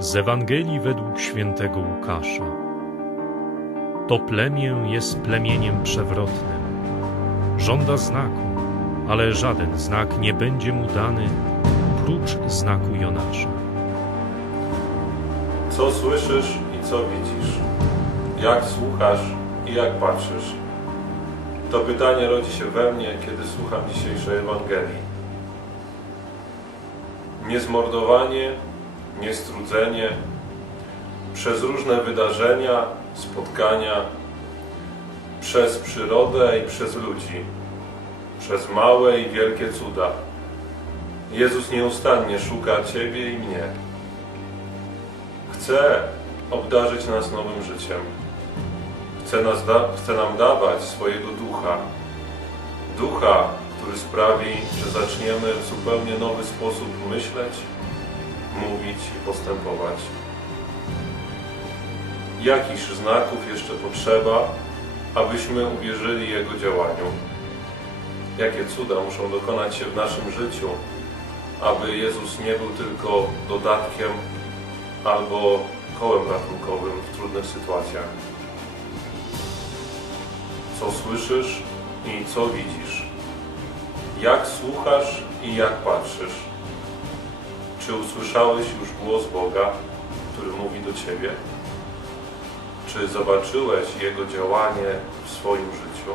Z Ewangelii według świętego Łukasza. To plemię jest plemieniem przewrotnym. Żąda znaku, ale żaden znak nie będzie mu dany, prócz znaku Jonasza. Co słyszysz i co widzisz? Jak słuchasz i jak patrzysz? To pytanie rodzi się we mnie, kiedy słucham dzisiejszej Ewangelii. Niezmordowanie, niestrudzenie, przez różne wydarzenia, spotkania, przez przyrodę i przez ludzi, przez małe i wielkie cuda. Jezus nieustannie szuka Ciebie i mnie. Chce obdarzyć nas nowym życiem. Chce, nas da, chce nam dawać swojego ducha. Ducha, który sprawi, że zaczniemy w zupełnie nowy sposób myśleć, mówić i postępować. Jakichś znaków jeszcze potrzeba, abyśmy uwierzyli Jego działaniu? Jakie cuda muszą dokonać się w naszym życiu, aby Jezus nie był tylko dodatkiem albo kołem ratunkowym w trudnych sytuacjach? Co słyszysz i co widzisz? Jak słuchasz i jak patrzysz? Czy usłyszałeś już głos Boga, który mówi do Ciebie? Czy zobaczyłeś Jego działanie w swoim życiu?